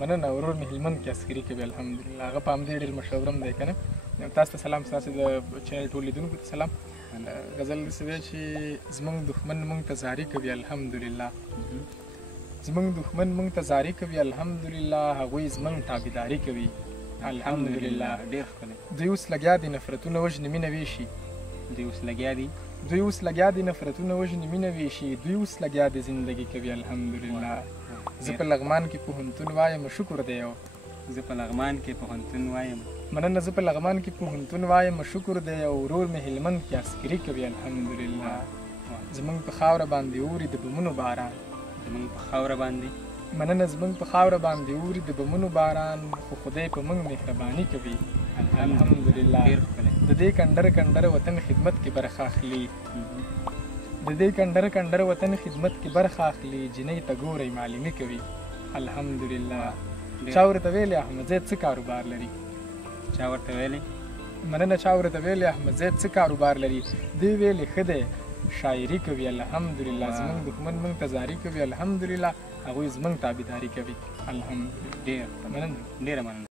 مننه. ورور مې هلمند کې عسکري کوي الحمدلله. هغه په همدې ډېر مشهور هم دی که نه. تاسو ته سلام، ستاسو د چینل ټول لیدونکو ته سلام. غزل داسې دی چې زموږ دښمن موږ ته زاري کوي الحمدلله، زموږ دښمن موږ ته زاري کوي الحمدلله، هغوی زموږ تابعداري کوي الحمدلله. ډېر ښکلی. دوی اوس لګیا دي نفرتونه وژني مینه ویشي، دوی اوس لګیا دي، دوی اوس لګیا دي نفرتونه وژني مینه ویشي، دوی اوس لګیا دي زندګي کوي الحمدلله. زه په لغمان کې پوهنتون وایم شکر دی یو، زه په لغمان کې پوهنتون وایم. مننه. زه په لغمان کې پوهنتون وایم شکر دی یو، ورور مې هلمند کې عسکري کوي الحمدلله. زموږ په خاوره باندې اوري د بمونو باران، زموږ په خاوره باندې مننه. زموږ په خاوره باندې اوري د بمونو باران، خو خدای په موږ مهرباني کوي الحمدلله. د دې کندر کندر وطن خدمت کې برخه اخلي، د دې کندر کندر وطن خدمت کې برخه اخلي، جنۍ ته ګورئ معلمي کوي الحمدلله. چا ورته ویلې احمد زید څه کاروبار لري؟ چا ورته ویلې؟ مننه. چا ورته ویلې احمد زید څه کاروبار لري؟ دوی ویلې ښه دی شاعري کوي الحمدلله. زموږ دښمن موږ ته زاري کوي الحمدلله، هغوی زموږ تابعداري کوي الحمدلله. ډېر مننه، ډېره مننه.